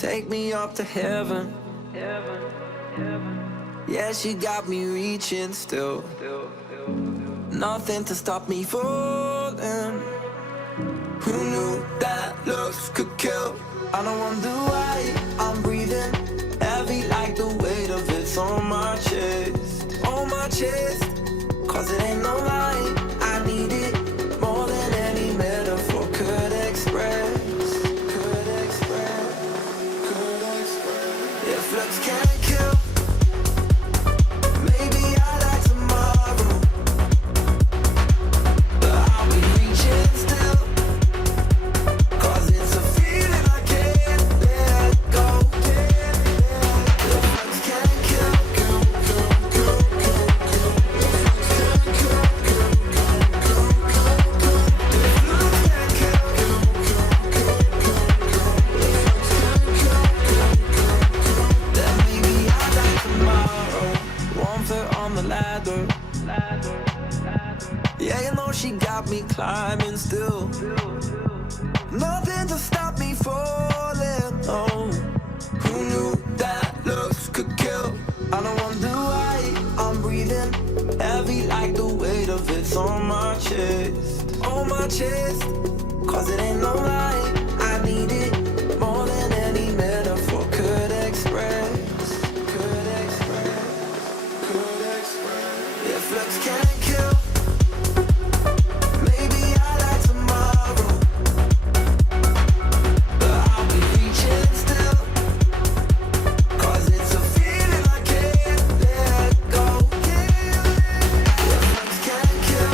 Take me up to heaven. Yeah, she got me reaching still. Nothing to stop me falling. Who knew that looks could kill? I don't wonder why I'm breathing heavy like the weight of it's on my chest. On my chest. Cause it ain't no lie, I need it more than any metaphor could express. If looks can't kill, maybe I like tomorrow, but I'll be reaching still. Cause it's a feeling I can't let go. If looks can't kill, yeah, you know she got me climbing still. Nothing to stop me falling, no. Who knew that looks could kill? I don't wonder why I'm breathing heavy like the weight of it's on my chest. On my chest. Cause it ain't no lie, I need it more than any metaphor could express. If looks can't kill, maybe I like tomorrow, but I'll be reaching still. Cause it's a feeling I can't let go. If looks can't kill,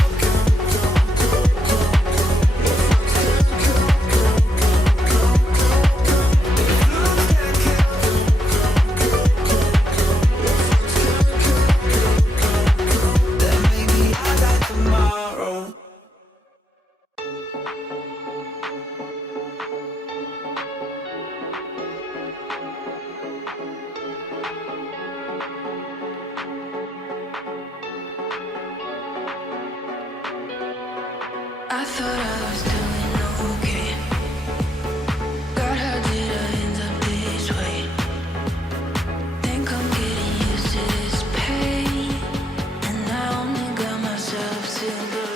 then maybe I like tomorrow. I thought I was doing okay. God, how did I end up this way? Think I'm getting used to this pain, and I only got myself to blame.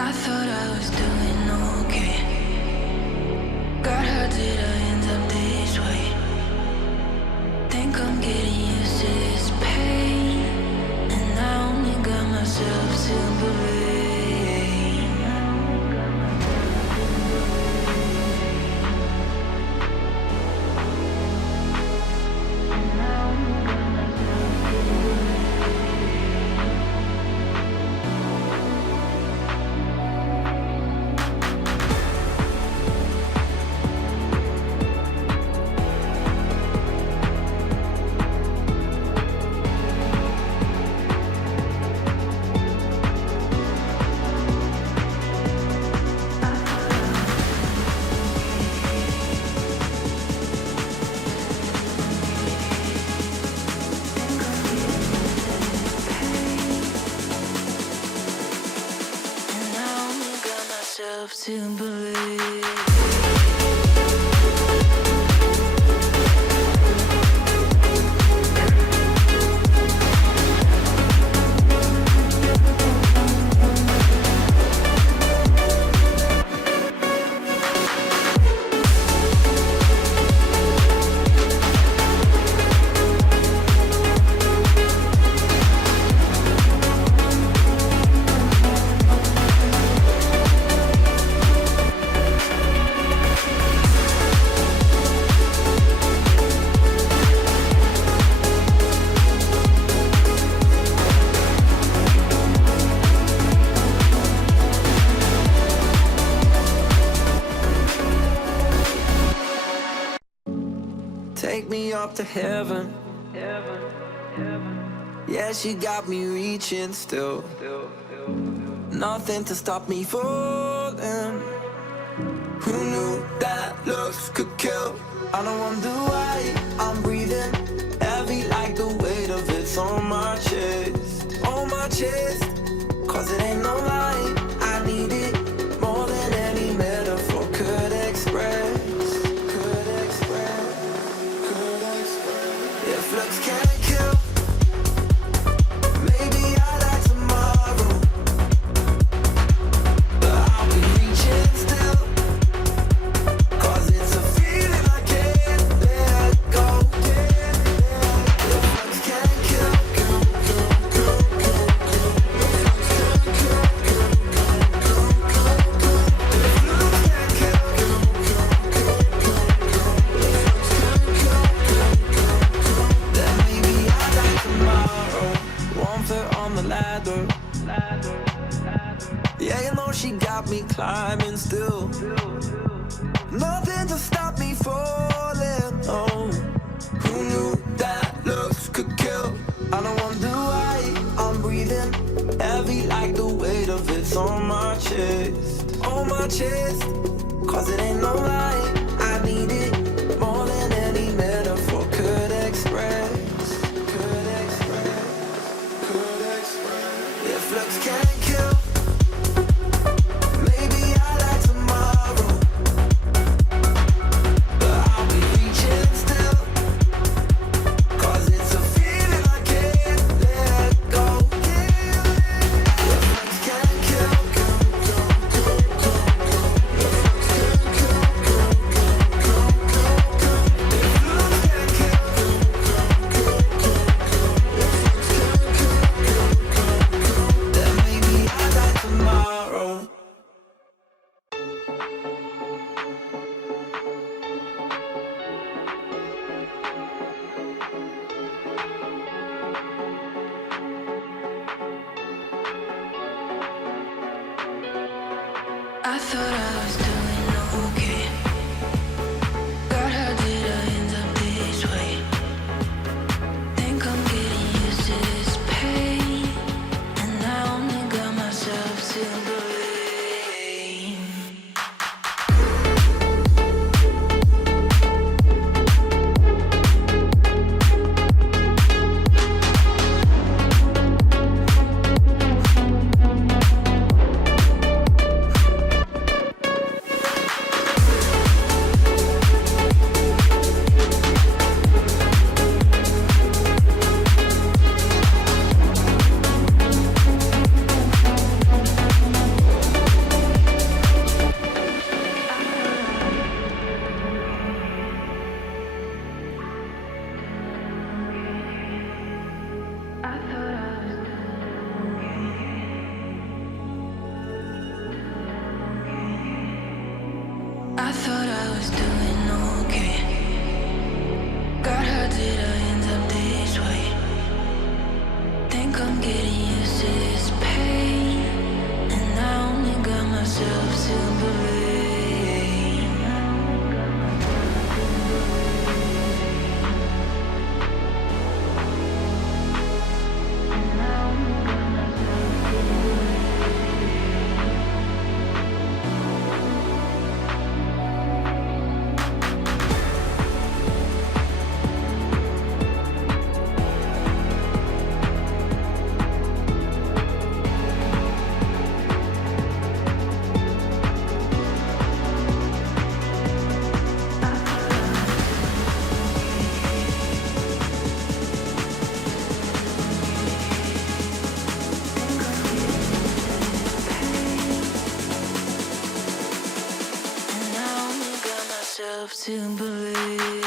I thought I was doing okay. God, how did I end up this way? Think I'm getting used to this pain, and I only got myself to blame. To believe. take me up to heaven. Yeah, she got me reaching still. Nothing to stop me falling. Who knew that looks could kill? I don't wonder why I'm breathing heavy like the weight of it's on my chest. On my chest. Cause it ain't no lie, I need it more than any metaphor could express. Could express, could express. If looks can't kill, maybe I die tomorrow, but I'll be reaching still. Cause it's a feeling I can't let go. If looks can't kill, yeah, you know she got me climbing still. Nothing to stop me falling. Oh, who knew that looks could kill? I don't wonder why I'm breathing heavy like the weight of it's on my chest. On my chest. Cause it ain't no lie, I need it more than any metaphor could express. Could express, could express. If looks can't kill, maybe I die tomorrow, but I'll be reaching still. Cause it's a feeling I can't let go. If looks can't kill, then maybe I die tomorrow. I thought I was doing okay. God, how did I end up this way? Think I'm getting used to this pain, and I only got myself to blame. I thought I was doing okay. God, how did I end up this way? Think I'm getting used to this pain, and I only got myself to blame. To believe.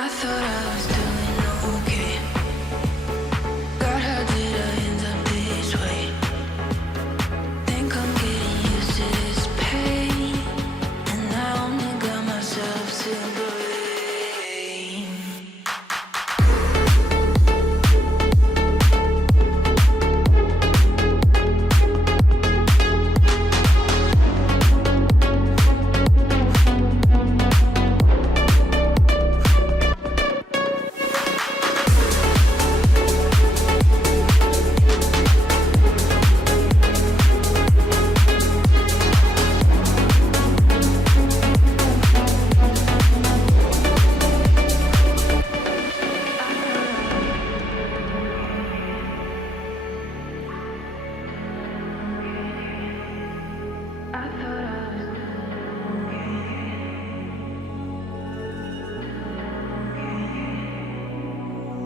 I thought I was doing okay. God, how did I end up this way? Think I'm getting used to this pain, and I only got myself to blame.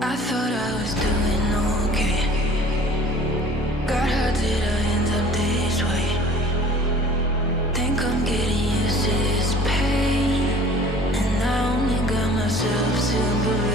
I thought I was doing okay. God, how did I end up this way? Think I'm getting used to this pain, and I only got myself to believe.